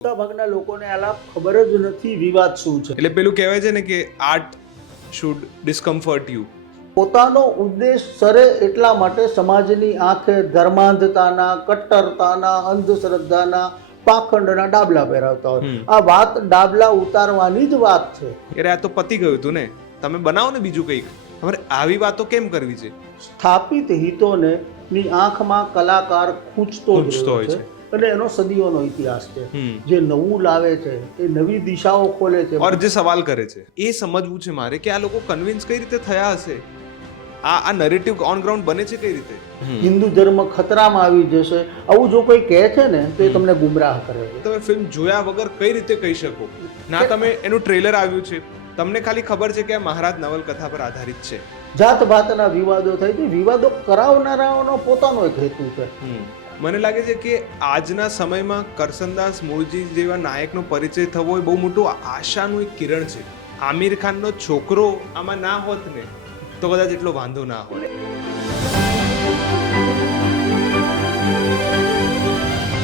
મોટાભાગના લોકોને આ ખબર જ નથી વિવાદ શું છે. એટલે પેલું કહેવાય છે ને કે આર્ટ શુડ ડિસ્કમ્ફર્ટ યુ. પોતાનો ઉદ્દેશ સરે એટલા માટે સમાજની આંખે ધર્માંધતાના, કટ્ટરતાના, અંધશ્રદ્ધાના, પાખંડના ડાબલા પહેરાવતા હોય. આ વાત ડાબલા ઉતારવાની જ વાત છે. અરે આ તો પતી ગયું હતું ને, તમે બનાવો ને બીજું કંઈક. તમારે આવી વાતો કેમ કરવી છે? સ્થાપિત હિતોને ની આંખમાં કલાકાર ખૂંચતો હોય છે અને એનો સદીઓનો ઇતિહાસ છે. જે નવું લાવે છે એ નવી દિશાઓ ખોલે છે ઓર જે સવાલ કરે છે એ સમજવું છે મારે કે આ લોકો કન્વિન્સ કઈ રીતે થયા હશે, આ નરેટિવ ઓન ગ્રાઉન્ડ બને છે કઈ રીતે. હિન્દુ ધર્મ ખતરામાં આવી જશે આવું જો કોઈ કહે છે ને તો એ તમને ગુમરાહ કરે છે. તમે ફિલ્મ જોયા વગર કઈ રીતે કહી શકો? ના તમે એનું ટ્રેલર આવ્યું છે, તમને ખાલી ખબર છે કે આ મહારાજ નવલકથા પર આધારિત છે. જાત ભાતના વિવાદો થાય છે. વિવાદો કરાવનારાઓનો પોતાનો એક હેતુ છે. મને લાગે છે કે આજના સમયમાં કરસનદાસ મૂળજી જેવા નાયકનો પરિચય થવો એ બહુ મોટું આશાનું એક કિરણ છે. આમિર ખાનનો છોકરો આમાં ના હોત ને તો કદાચ એટલો વાંધો ના હોત.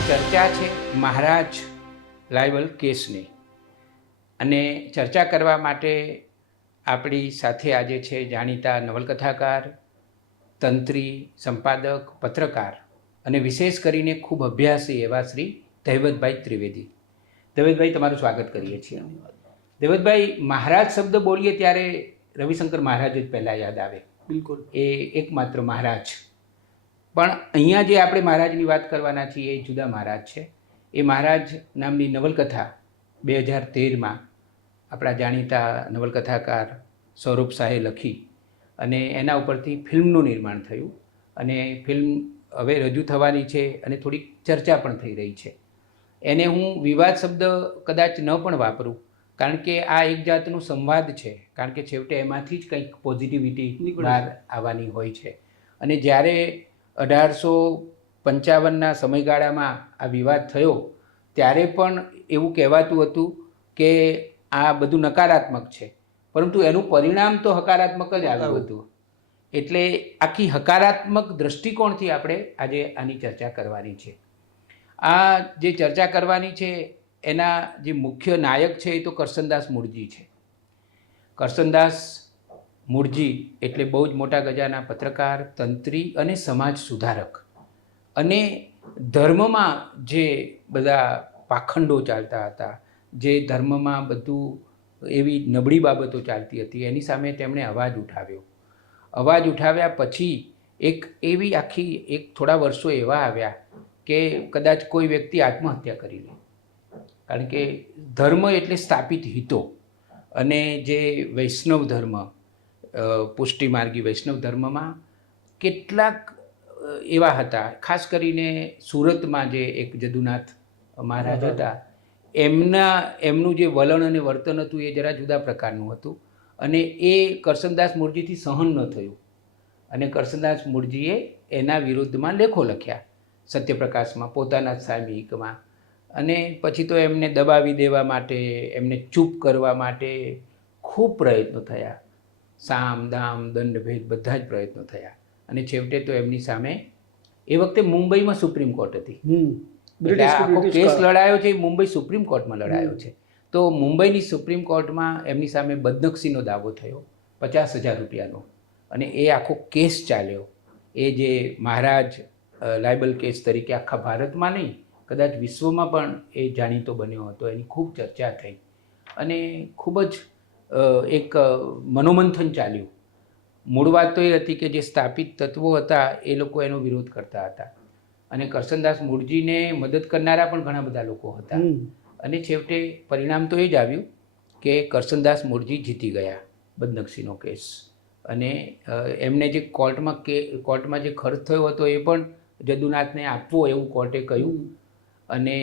ચર્ચા છે મહારાજ લાયબલ કેસની, અને ચર્ચા કરવા માટે આપણી સાથે આજે છે જાણીતા નવલકથાકાર, તંત્રી, સંપાદક, પત્રકાર અને વિશેષ કરીને ખૂબ અભ્યાસી એવા શ્રી દૈવતભાઈ ત્રિવેદી. દૈવતભાઈ, તમારું સ્વાગત કરીએ છીએ. દૈવતભાઈ, મહારાજ શબ્દ બોલીએ ત્યારે રવિશંકર મહારાજ જ પહેલાં યાદ આવે. બિલકુલ. એ એકમાત્ર મહારાજ. પણ અહીંયા જે આપણે મહારાજની વાત કરવાના છીએ એ જુદા મહારાજ છે. એ મહારાજ નામની નવલકથા 2013માં આપણા જાણીતા નવલકથાકાર સૌરભ શાહે લખી અને એના ઉપરથી ફિલ્મનું નિર્માણ થયું અને ફિલ્મ હવે રજૂ થવાની છે અને થોડીક ચર્ચા પણ થઈ રહી છે. એને હું વિવાદ શબ્દ કદાચ ન પણ વાપરું, કારણ કે આ એક જાતનું સંવાદ છે, કારણ કે છેવટે એમાંથી જ કંઈક પોઝિટિવિટી બહાર આવવાની હોય છે. અને જ્યારે 1855ના સમયગાળામાં આ વિવાદ થયો ત્યારે પણ એવું કહેવાતું હતું કે આ બધું નકારાત્મક છે, પરંતુ એનું પરિણામ તો હકારાત્મક જ આવ્યું હતું. એટલે આખી હકારાત્મક દૃષ્ટિકોણથી આપણે આજે આની ચર્ચા કરવાની છે. આ જે ચર્ચા કરવાની છે એના જે મુખ્ય નાયક છે એ તો કરસનદાસ મૂળજી છે. કરસનદાસ મૂળજી એટલે બહુ જ મોટા ગજાના પત્રકાર, તંત્રી અને સમાજ સુધારક. અને ધર્મમાં જે બધા પાખંડો ચાલતા હતા, જે ધર્મમાં બધું એવી નબળી બાબતો ચાલતી હતી, એની સામે તેમણે અવાજ ઉઠાવ્યો. અવાજ ઉઠાવ્યા પછી એવી આખી થોડા વર્ષો એવા આવ્યા કે કદાચ કોઈ વ્યક્તિ આત્મહત્યા કરી લે, કારણ કે ધર્મ એટલે સ્થાપિત હિતો. અને જે વૈષ્ણવ ધર્મ, પુષ્ટિમાર્ગી વૈષ્ણવ ધર્મમાં કેટલાક એવા હતા, ખાસ કરીને સુરતમાં જે એક જદુનાથ મહારાજ હતા, એમનું જે વલણ અને વર્તન હતું એ જરા જુદા પ્રકારનું હતું અને એ કરસનદાસ મૂળજીથી સહન ન થયું અને કરસનદાસ મૂળજીએ એના વિરુદ્ધમાં લેખો લખ્યા સત્યપ્રકાશમાં, પોતાના સામયિકમાં. અને પછી તો એમને દબાવી દેવા માટે, એમને ચૂપ કરવા માટે ખૂબ પ્રયત્નો થયા. સામ, દામ, દંડ, ભેદ બધા જ પ્રયત્નો થયા અને છેવટે તો એમની સામે એ વખતે મુંબઈમાં સુપ્રીમ કોર્ટ હતી. આખો કેસ લડાયો છે એ મુંબઈ સુપ્રીમ કોર્ટમાં લડાયો છે. તો મુંબઈની સુપ્રીમ કોર્ટમાં એમની સામે બદનક્ષીનો દાવો થયો 50,000 રૂપિયાનો, અને એ આખો કેસ ચાલ્યો. એ જે મહારાજ લાયબલ કેસ તરીકે આખા ભારતમાં નહીં, કદાચ વિશ્વમાં પણ એ જાણીતો બન્યો હતો. એની ખૂબ ચર્ચા થઈ અને ખૂબ જ એક મનોમંથન ચાલ્યું. મૂળ વાત તો એ હતી કે જે સ્થાપિત તત્વો હતા એ લોકો એનો વિરોધ કરતા હતા અને કરસનદાસ મૂળજીને મદદ કરનારા પણ ઘણા બધા લોકો હતા. અને છેવટે પરિણામ તો એ જ આવ્યું કે કરસનદાસ મૂળજી જીતી ગયા બદનક્ષીનો કેસ. અને એમને જે કોર્ટમાં જે ખર્ચ થયો હતો એ પણ જદુનાથને આપવો એવું કોર્ટે કહ્યું અને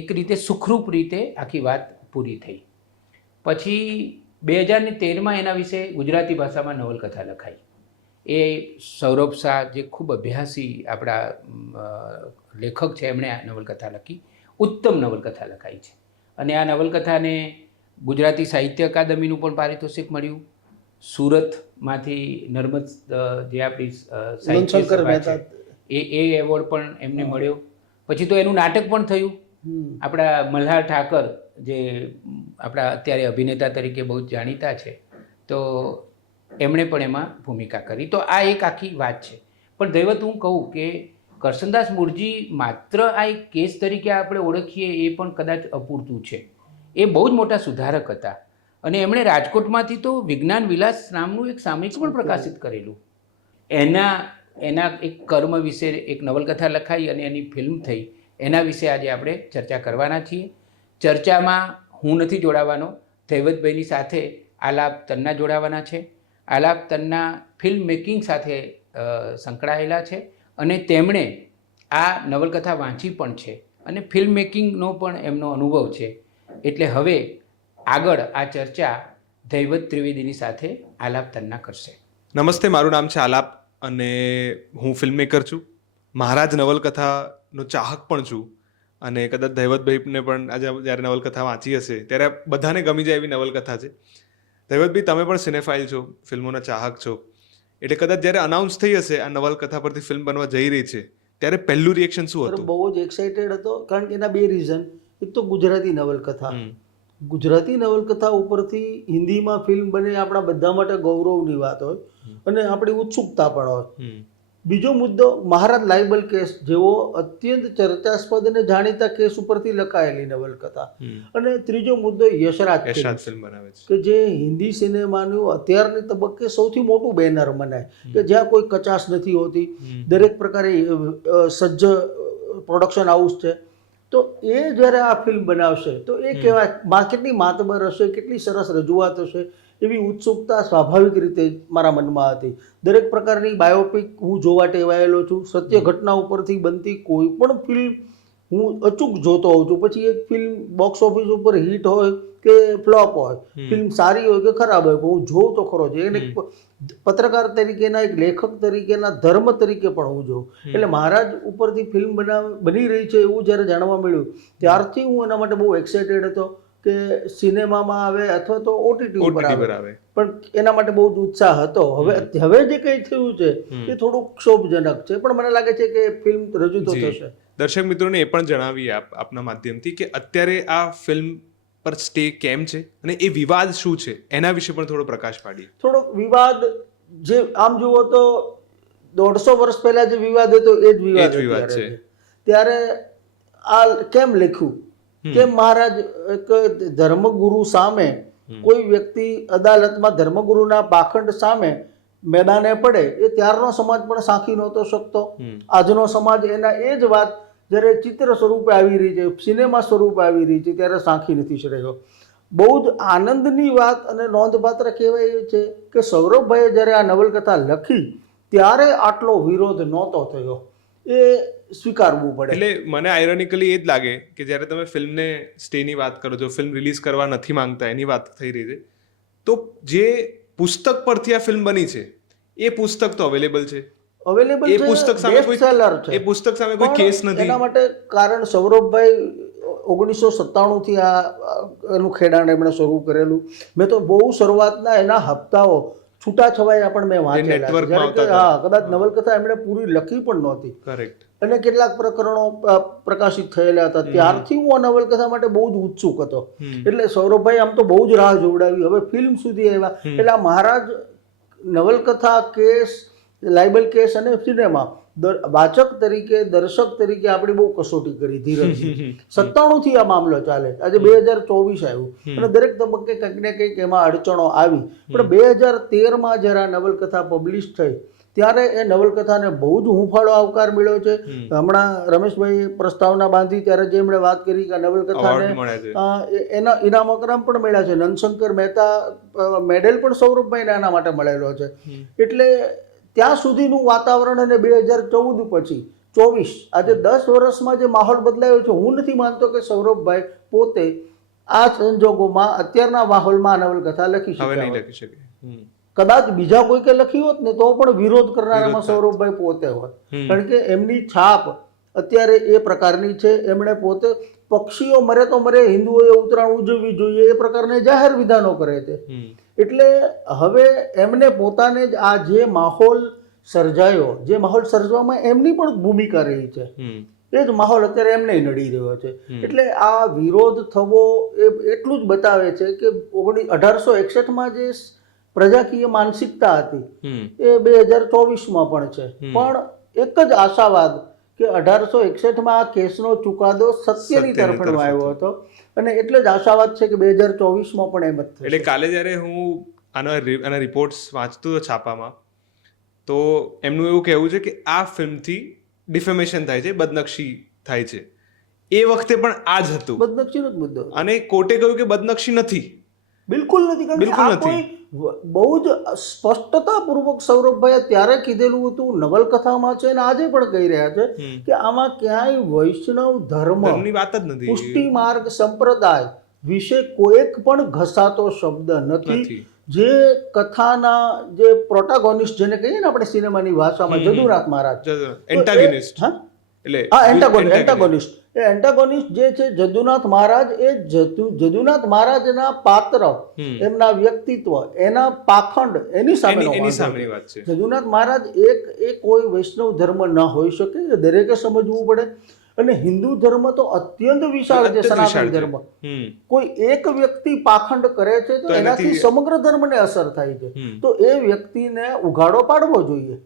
એક રીતે સુખરૂપ રીતે આખી વાત પૂરી થઈ. પછી 2013માં એના વિશે ગુજરાતી ભાષામાં નવલકથા લખાઈ. એ સૌરભ શાહ જે ખૂબ અભ્યાસી આપણા લેખક છે, એમણે આ નવલકથા લખી. ઉત્તમ નવલકથા લખાઈ છે અને આ નવલકથાને ગુજરાતી સાહિત્ય અકાદમીનું પણ પારિતોષિક મળ્યું. સુરતમાંથી નર્મદ જે આપણી સાહિત્ય સભા છે એ એવોર્ડ પણ એમને મળ્યો. પછી તો એનું નાટક પણ થયું આપણા મલ્હાર ઠાકર જે આપણા અત્યારે અભિનેતા તરીકે બહુ જ જાણીતા છે, તો એમણે પણ એમાં ભૂમિકા કરી. તો આ એક આખી વાત છે. પણ દૈવત હું કહું કે કરસનદાસ મૂળજી માત્ર આ એક કેસ તરીકે આપણે ઓળખીએ એ પણ કદાચ અપૂરતું છે. એ બહુ જ મોટા સુધારક હતા અને એમણે રાજકોટમાંથી તો વિજ્ઞાન વિલાસ નામનું એક સામયિક પણ પ્રકાશિત કરેલું. એના એક કર્મ વિશે એક નવલકથા લખાઈ અને એની ફિલ્મ થઈ. એના વિશે આજે આપણે ચર્ચા કરવાના છીએ. ચર્ચામાં હું નથી જોડાવાનો, દૈવતભાઈની સાથે આલાપ તન્ના જોડાવાના છે. આલાપ તન્ના ફિલ્મ મેકિંગ સાથે સંકળાયેલા છે અને તેમણે આ નવલકથા વાંચી પણ છે અને ફિલ્મ મેકિંગનો પણ એમનો અનુભવ છે. એટલે હવે આગળ આ ચર્ચા દૈવત ત્રિવેદીની સાથે આલાપ તન્ના કરશે. નમસ્તે, મારું નામ છે આલાપ અને હું ફિલ્મ મેકર છું. મહારાજ નવલકથાનો ચાહક પણ છું અને કદાચ દૈવતભાઈને પણ આજે જ્યારે નવલકથા વાંચી હશે ત્યારે બધાને ગમી જાય એવી નવલકથા છે. દૈવતભાઈ, તમે પણ સિનેફાઇલ છો, ફિલ્મોના ચાહક છો, એટલે કદાચ જ્યારે અનાઉન્સ થઈ હશે આ નવલકથા પરથી ફિલ્મ બનવા જઈ રહી છે ત્યારે પહેલું રિએક્શન શું હતું? બહુ જ એક્સાઇટેડ હતો, કારણ કે એના બે રીઝન. એક તો ગુજરાતી નવલકથા, ગુજરાતી નવલકથા ઉપરથી હિન્દીમાં ફિલ્મ બને આપણા બધા માટે ગૌરવની વાત હોય અને આપણી ઉત્સુકતા પણ હોય. બીજો મુદ્દો મહારાજ લાયબલ કેસ જેવો અત્યંત ચર્ચાસ્પદ અને જાણીતા કેસ ઉપરથી લખાયેલી નવલકથા. અને ત્રીજો મુદ્દો યશરાજ ફિલ્મ બનાવે છે કે જે હિન્દી સિનેમાનું અત્યારની તબક્કે સૌથી મોટું બેનર મનાય, કે જ્યાં કોઈ કચાશ નથી હોતી, દરેક પ્રકારે સજ્જ પ્રોડક્શન હાઉસ છે. તો એ જ્યારે આ ફિલ્મ બનાવશે તો એ કેવા કેટલી માતબર હશે, કેટલી સરસ રજૂઆત હશે, એવી ઉત્સુકતા સ્વાભાવિક રીતે મારા મનમાં હતી. દરેક પ્રકારની બાયોપિક હું જોવા ટેવાયેલો છું. સત્ય ઘટના ઉપરથી બનતી કોઈ પણ ફિલ્મ હું અચૂક જોતો હોઉં છું. પછી એક ફિલ્મ બોક્સ ઓફિસ ઉપર હિટ હોય કે ફ્લોપ હોય, ફિલ્મ સારી હોય કે ખરાબ હોય, હું જોઉં તો ખરો જ. એને પત્રકાર તરીકેના, એક લેખક તરીકેના ધર્મ તરીકે પણ હું જોઉં. એટલે મહારાજ ઉપરથી ફિલ્મ બની રહી છે એવું જ્યારે જાણવા મળ્યું ત્યારથી હું એના માટે બહુ એક્સાઇટેડ હતો કે સિનેમામાં આવે અથવા તો ઓટીટી ઉપર આવે, પણ એના માટે બહુ જ ઉત્સાહ હતો. હવે જે કંઈ થયું છે એ થોડું ક્ષોભજનક છે, પણ મને લાગે છે કે ફિલ્મ રજૂ તો થશે. દર્શક મિત્રોને એ પણ જણાવીએ આપના માધ્યમથી કે અત્યારે આ ફિલ્મ પર સ્ટે કેમ છે અને એ વિવાદ શું છે એના વિશે પણ થોડો પ્રકાશ પાડીએ. થોડોક વિવાદ, જે આમ જુઓ તો 150 વર્ષ પહેલા જે વિવાદ હતો એ જ વિવાદ છે. ત્યારે આ કેમ લખ્યું, કે મહારાજ એક ધર્મગુરુ સામે કોઈ વ્યક્તિ અદાલતમાં ધર્મગુરુના પાખંડ સામે મેદાને પડે, એ ત્યારનો સમાજ પણ સાંખી નહોતો શકતો. આજનો સમાજ એના એ જ વાત જ્યારે ચિત્ર સ્વરૂપે આવી રહી છે, સિનેમા સ્વરૂપે આવી રહી છે, ત્યારે સાંખી નથી રહ્યો. બહુ જ આનંદની વાત અને નોંધપાત્ર કહેવાય એ છે કે સૌરભભાઈએ જ્યારે આ નવલકથા લખી ત્યારે આટલો વિરોધ નહોતો થયો, એ સ્વીકારવું પડે. એટલે મને આયરોનિકલી એ જ લાગે કે જ્યારે તમે ફિલ્મને સ્ટેની વાત કરો છો, ફિલ્મ રિલીઝ કરવા નથી માંગતા એની વાત થઈ રહી છે, તો જે પુસ્તક પરથી આ ફિલ્મ બની છે એ પુસ્તક તો અવેલેબલ છે, એ પુસ્તક સામે કોઈ કેસ નથી. એના માટે કારણ સૌરભભાઈ 1997થી એનું ખેડાણ એમણે શરૂ કરેલું. મેં તો બહુ શરૂઆતના એના હપ્તાઓ છૂટાછવાયા પણ મેં વાંચેલા. હા, કદાચ નવલકથા એમણે પૂરી લખી પણ નહોતી. કરેક્ટ. અને કેટલાક પ્રકરણો પ્રકાશિત થયેલા હતા. ત્યારથી હું આ નવલકથા માટે બહુ જ ઉત્સુક હતો. એટલે સૌરભભાઈ આમ તો બહુ જ રાહ જોવડાવી. હવે ફિલ્મ સુધી આવ્યા એટલે આ મહારાજ નવલકથા કેસ, લાયબલ કેસ અને સિનેમા, વાચક તરીકે, દર્શક તરીકે આપણી બહુ કસોટી કરી ધીરજથી. 97થી આ મામલો ચાલે, આજે 2024 આવ્યું અને દરેક તબક્કે કંઈક ને કંઈક એમાં અડચણો આવી. પણ 2013માં જ્યારે આ નવલકથા પબ્લિશ થઈ ત્યારે એ નવલકથાને બહુ જ હુંફાળો આવકાર મળ્યો છે. હમણાં રમેશભાઈ પ્રસ્તાવના બાંધી ત્યારે જે એમણે વાત કરી કે નવલકથાને એના ઇનામ અકરામ પણ મળ્યા છે. નંદશંકર મહેતા મેડલ પણ સૌરભભાઈને આના માટે મળેલો છે. એટલે ત્યાં સુધીનું વાતાવરણ અને 2014 પછી 24 આજે 10 વર્ષમાં જે માહોલ બદલાયો છે, હું નથી માનતો કે સૌરભભાઈ પોતે આ સંજોગોમાં અત્યારના માહોલમાં નવલકથા લખી શકે. કદાચ બીજા કોઈ કે લખી હોત ને તો પણ વિરોધ કરનારામાં સૌરભભાઈ પોતે હોત, કારણ કે એમની છાપ અત્યારે એ પ્રકારની છે. એમણે પોતે પક્ષીઓ મરે તો મરે, હિન્દુઓએ ઉત્તરાયણ ઉજવવી જોઈએ એ પ્રકારના જાહેર વિધાનો કરે છે. એટલે હવે એમને પોતાને જ આ જે માહોલ સર્જાયો, જે માહોલ સર્જવામાં એમની પણ ભૂમિકા રહી છે, એ જ માહોલ અત્યારે એમને નડી રહ્યો છે. એટલે આ વિરોધ થવો એ એટલું જ બતાવે છે કે 1861માં જે પ્રજાકીય માનસિકતા હતી એ 2024માં પણ છે. પણ એક જ આશાવાદ કે 1861માં આ કેસનો ચુકાદો સત્યની તરફેણમાં આવ્યો હતો અને એટલે જ આશાવાદ છે કે 2024માં પણ એમ જ થશે. એટલે કાલે જ્યારે હું આના રિપોર્ટ્સ વાંચતો હતો છાપામાં, તો એમનું એવું કહેવું છે કે આ ફિલ્મથી ડિફેમેશન થાય છે, બદનક્ષી થાય છે. એ વખતે પણ આ જ હતું, બદનક્ષીનો જ મુદ્દો. અને કોર્ટે કહ્યું કે બદનક્ષી નથી, બિલકુલ નથી. કારણ કે આ કોઈ બહુ જ સ્પષ્ટતાપૂર્વક સૌરભભાઈએ ત્યારે કીધેલું હતું, નવલકથામાં છે અને આજે પણ કહી રહ્યા છે કે આમાં ક્યાંય વૈષ્ણવ ધર્મની વાત જ નથી, પુષ્ટિ માર્ગ સંપ્રદાય વિશે કોઈક પણ ઘસાતો શબ્દ નથી. જે કથાના જે પ્રોટાગોનિસ્ટ જેને કહીએ ને આપણે સિનેમાની ભાષામાં, જદુનાથ મહારાજ, એન્ટાગોનિસ્ટ, એન્ટાગોનિસ્ટ, એ એન્ટાગોનિસ્ટ જે છે જદુનાથ મહારાજ, એ જદુનાથ મહારાજના પાત્ર, એમના વ્યક્તિત્વ, એના પાખંડ, એની સામે વાત છે. જદુનાથ મહારાજ એ કોઈ વૈષ્ણવ ધર્મ ન હોઈ શકે, એ દરેકે સમજવું પડે. અને હિન્દુ ધર્મ તો અત્યંત વિશાળ છે, સનાતન ધર્મ. કોઈ એક વ્યક્તિ પાખંડ કરે છે તો એનાથી સમગ્ર ધર્મને અસર થાય છે. તો એ વ્યક્તિને ઉઘાડો પાડવો જોઈએ.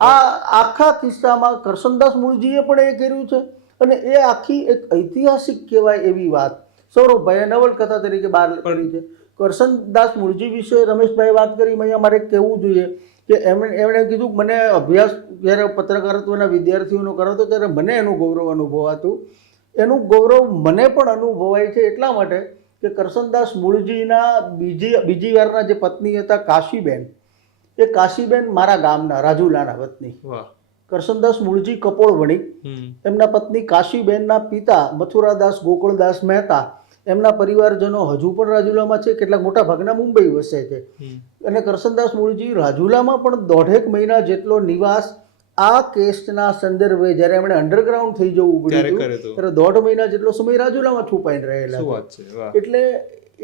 આ આખા કિસ્સામાં કરશનદાસ મૂળજીએ પણ એ કર્યું છે અને એ આખી એક ઐતિહાસિક કહેવાય એવી વાત સૌરભભાઈએ નવલકથા તરીકે બહાર કરી છે. કરશનદાસ મૂળજી વિશે રમેશભાઈ વાત કરી, અહીંયા મારે કહેવું જોઈએ કે એમણે કીધું મને અભ્યાસ જ્યારે પત્રકારત્વના વિદ્યાર્થીઓનો કરાતો ત્યારે મને એનું ગૌરવ અનુભવાતું. એનું ગૌરવ મને પણ અનુભવાય છે એટલા માટે કે કરશનદાસ મૂળજીના બીજી વારના જે પત્ની હતા કાશીબેન, એ કાશીબેન મારા ગામના રાજુલાના વતની. કરશનદાસ મૂળજી કપોળ વણિક, એમના પત્ની કાશીબેનના પિતા મથુરાદાસ ગોકુળદાસ મહેતા, એમના પરિવારજનો હજુ પણ રાજુલામાં છે, કેટલાક મોટા ભાગના મુંબઈ વસે છે. અને કરશનદાસ મૂળજી રાજુલામાં પણ 1.5 મહિના જેટલો નિવાસ આ કેસના સંદર્ભે જ્યારે એમણે અંડરગ્રાઉન્ડ થઈ જવું પડ્યું ત્યારે 1.5 મહિના જેટલો સમય રાજુલામાં છુપાઈને રહેલા છે. એટલે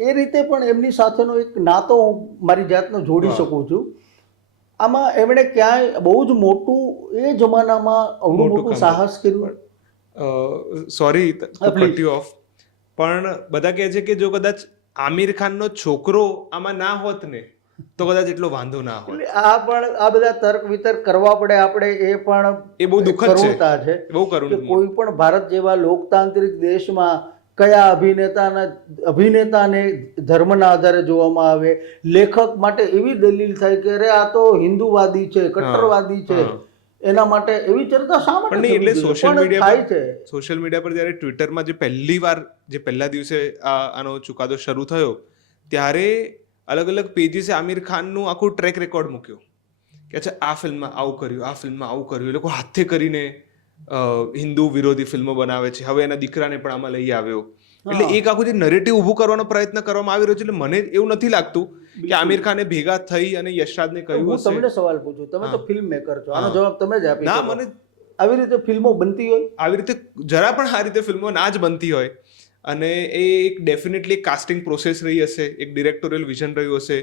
એ રીતે પણ એમની સાથેનો એક નાતો હું મારી જાતનો જોડી શકું છું. આમાં એમણે ક્યાંય બહુ જ મોટું એ જમાનામાં અવડું મોટું સાહસ કર્યું. સોરી કટ યુ ઓફ, પણ બધા કહે છે કે જો કદાચ આમિર ખાનનો છોકરો આમાં ના હોત ને તો કદાચ એટલો વાંધો ના હોત. આ બધા તર્ક વિતર્ક કરવા પડે આપણે, એ પણ એ બહુ દુઃખદ છે. બહુ કરુણ. કોઈ પણ ભારત જેવા લોકતાંત્રિક દેશમાં કયા અભિનેતાને ધર્મના આધારે જોવામાં આવે, લેખક માટે એવી દલીલ થાય કે અરે આ તો હિન્દુવાદી છે, કટ્ટરવાદી છે, એના માટે એવી ચર્ચા શા માટે નહીં? એટલે સોશિયલ મીડિયા પર જ્યારે ટ્વિટરમાં જે પહેલા દિવસે આનો ચુકાદો શરૂ થયો ત્યારે અલગ અલગ પેજીસે આમિર ખાનનું આખું ટ્રેક રેકોર્ડ મૂક્યો કે અચ્છા આ ફિલ્મમાં આવું કર્યું, આ ફિલ્મમાં આવું કર્યું. એ લોકો હાથે કરીને હિન્દુ વિરોધી ફિલ્મો બનાવે છે, હવે એના દીકરાને પણ આમાં લઈ આવ્યો. એટલે એક આખું જે નરેટિવ ઊભું કરવાનો પ્રયત્ન કરવામાં આવી રહ્યો છે. એટલે મને એવું નથી લાગતું કે આમિર ખાને ભેગા થઈ અને યશરાજને કહ્યું હશે. હું તમને સવાલ પૂછું, તમે તો ફિલ્મ મેકર છો, આનો જવાબ તમે જ આપી. ના, મને આવી રીતે ફિલ્મો બનતી હોય, આવી રીતે જરા પણ આ રીતે ફિલ્મો ના જ બનતી હોય. અને એ એક ડેફિનેટલી કાસ્ટિંગ પ્રોસેસ રહી હશે, એક ડિરેક્ટોરિયલ વિઝન રહ્યું હશે,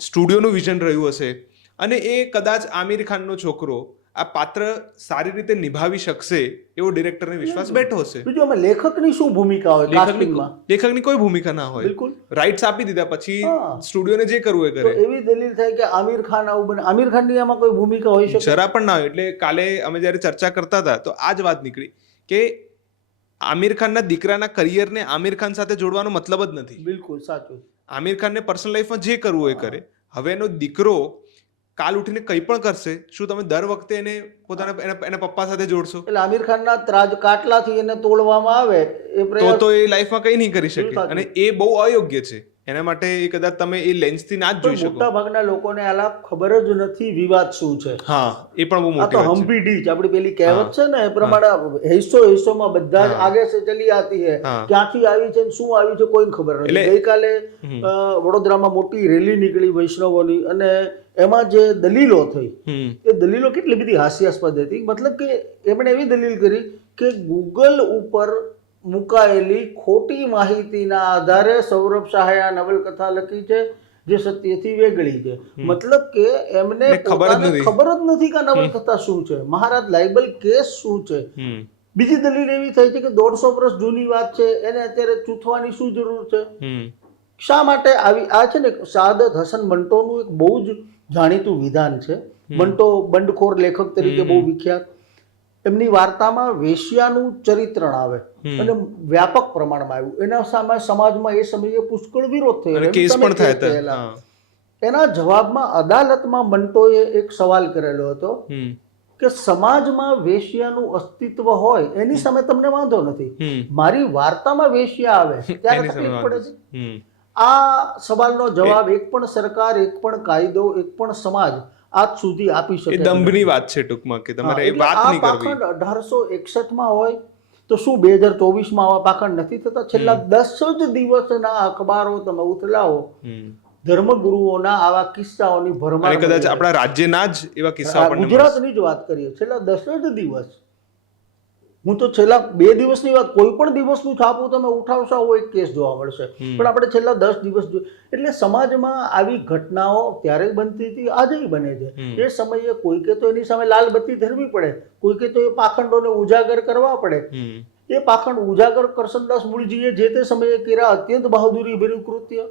સ્ટુડિયોનું વિઝન રહ્યું હશે, અને એ કદાચ આમિર ખાનનો છોકરો આ પાત્ર સારી રીતે નિભાવી શકશે એવો ડિરેક્ટરને વિશ્વાસ બેઠો હશે. બીજું આમાં લેખકની શું ભૂમિકા હોય? કાસ્ટિંગમાં લેખકની કોઈ ભૂમિકા ના હોય. બિલકુલ. રાઇટ્સ આપી દીધા પછી સ્ટુડિયોને જે કરવું એ કરે. એવી દલીલ થાય કે આમિર ખાન આવું બને, આમિર ખાનની આમાં કોઈ ભૂમિકા હોઈ શકે? જરા પણ ના હોય. એટલે કાલે અમે જ્યારે ચર્ચા કરતા હતા તો આ જ વાત નીકળી કે આમિર ખાનના દીકરાના કરિયરને આમિર ખાન સાથે જોડવાનો મતલબ જ નથી. બિલકુલ સાચું. આમિર ખાનને પર્સનલ લાઈફમાં જે કરવું એ કરે. હવે એનો દીકરો કાલ ઉઠીને કંઈ પણ કરશે, શું તમે દર વખતે એને પોતાના એના પપ્પા સાથે જોડશો? એટલે આમિર ખાનના ત્રાજ કાટલાથી એને તોડવામાં આવે તો એ લાઈફમાં કંઈ નહીં કરી શકે, અને એ બહુ અયોગ્ય છે. એના માટે એ કદાચ તમે એ લેન્સથી ના જ જોઈ શકો. મોટા ભાગના લોકોને આલા ખબર જ નથી વિવાદ શું છે. હા, એ પણ બહુ મોટી વાત છે. હમ્પી ડીચ આપણી પેલી કહેવત છે ને, એ પ્રમાણે હિસ્સોમાં બધા જ આગે સે ચલી આતી હે. ક્યાંથી આવી છે શું આવી છે કોઈને ખબર નથી. ગઈકાલે વડોદરામાં મોટી રેલી નીકળી વૈષ્ણવોની, અને એમાં જે દલીલો થઈ એ દલીલો કેટલી બધી હાસ્યાસ્પદ હતી. મતલબ કે એમણે એવી દલીલ કરી કે ગૂગલ ઉપર મુકાયેલી ખોટી માહિતીના આધારે સૌરભ શાહે આ નવલકથા લખી છે જે સત્યથી વેગળી છે. મતલબ કે એમને ખબર જ નથી કે નવલકથા શું છે, મહારાજ લાયબલ કેસ શું છે. બીજી દલીલ એવી થઈ છે કે 150 વર્ષ જૂની વાત છે, એને અત્યારે ચૂથવાની શું જરૂર છે? શા માટે આવી? આ છે ને સાદત હસન મંટોનું એક બહુ જ જાણીતું વિધાન છે. મંટો બંડખોર લેખક તરીકે બહુ વિખ્યાત. એમની વાર્તામાં વેશ્યાનું ચરિત્રણ આવે અને વ્યાપક પ્રમાણમાં આવ્યું. એના સામે સમાજમાં એ સમયે પુષ્કળ વિરોધ થયો, કેસ પણ થયેલા. એના જવાબમાં અદાલતમાં મંટોએ એક સવાલ કરેલો હતો કે સમાજમાં વેશ્યાનું અસ્તિત્વ હોય એની સામે તમને વાંધો નથી, મારી વાર્તામાં વેશ્યા આવે ત્યારે તકલીફ પડે છે. આ સવાલનો જવાબ એક પણ સરકાર, એક પણ કાયદો, એક પણ સમાજ આજ સુધી આપી શકે. દંભની વાત છે ટૂંકમાં કે તમારે વાત નહીં કરવી. 1861 હોય તો શું 2024 આવા પાખંડ નથી થતા? છેલ્લા 10 જ દિવસના અખબારો તમે ઉથલાવો, ધર્મગુરુઓના આવા કિસ્સાઓની ભરમાર. કદાચ આપણા રાજ્યના જ એવા કિસ્સા આપણને ગુજરાતની જ વાત કરીએ, છેલ્લા 10 જ દિવસ, હું તો છેલ્લા 2 દિવસની વાત, કોઈ પણ દિવસનું છાપું તમે ઉઠાવશો આવો એક કેસ જોવા મળશે, પણ આપણે છેલ્લા 10 દિવસ એટલે સમાજમાં આવી ઘટનાઓ ત્યારે બનતી હતી, આજે બને છે. એ સમયે કોઈકે તો એની સામે લાલ બત્તી ધરવી પડે, કોઈકે તો એ પાખંડોને ઉજાગર કરવા પડે. એ પાખંડ ઉજાગર કરશનદાસ મૂળજીએ જે તે સમયે કર્યા અત્યંત બહાદુરી ભર્યું કૃત્ય.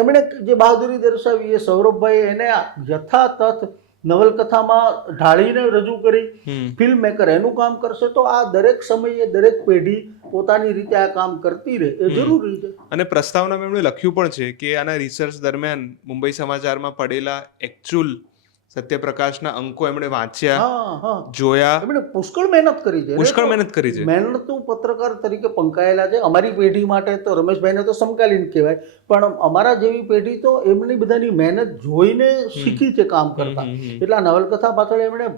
એમણે જે બહાદુરી દર્શાવી એ સૌરભભાઈ એને યથાતથ નવલકથામાં ઢાળીને રજૂ કરી. ફિલ્મ મેકર એનું કામ કરશે તો આ દરેક સમયે દરેક પેઢી પોતાની રીતે આ કામ કરતી રહે એ જરૂરી છે. અને પ્રસ્તાવનામાં એમણે લખ્યું પણ છે કે આના રિસર્ચ દરમિયાન મુંબઈ સમાચારમાં પડેલા એકચ્યુઅલ સત્યપ્રકાશના અંકો એમણે વાંચ્યા, જોયા. એમણે પુષ્કળ મહેનત કરી છે. પુષ્કળ મહેનત કરી છે. મહેનતુ પત્રકાર તરીકે પંકાયેલા છે. અમારી પેઢી માટે તો રમેશભાઈને તો સમકાલીન કહેવાય, પણ અમારા જેવી પેઢી તો એમની બધાની મહેનત જોઈને શીખી છે કામ કરતા. એટલે આ નવલકથા પાછળ એમણે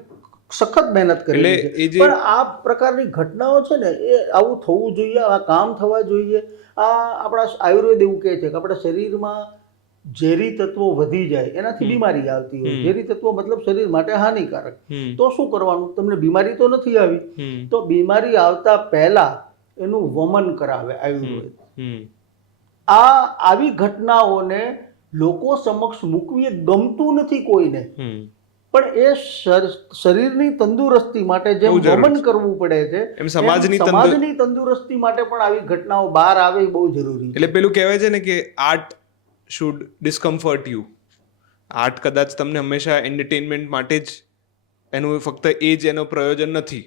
સખત મહેનત કરી છે. પણ આ પ્રકારની ઘટનાઓ છે ને એ આવું થવું જોઈએ, આ કામ થવા જોઈએ. આ આપણા આયુર્વેદ એવું કહે છે કે આપણા શરીરમાં ઝેરી તત્વો વધી જાય એનાથી બીમારી આવતી હોય. ઝેરી તત્વો મતલબ શરીર માટે હાનિકારક. તો શું કરવાનું? તમને બીમારી તો નથી આવી, તો બીમારી આવતા પહેલા એનું વમન કરાવે આયુર્વેદ. આવી ઘટનાઓને લોકો સમક્ષ મૂકવી ગમતું નથી કોઈને, પણ એ શરીરની તંદુરસ્તી માટે જેમ વમન કરવું પડે છે એમ સમાજની તંદુરસ્તી માટે પણ આવી ઘટનાઓ બહાર આવે એ બહુ જરૂરી છે. એટલે પેલું કહેવાય છે ને કે art should discomfort you. Art કદાચ તમને હંમેશા એન્ટરટેનમેન્ટ માટે જ, એનું ફક્ત એ જ એનો પ્રયોજન નથી.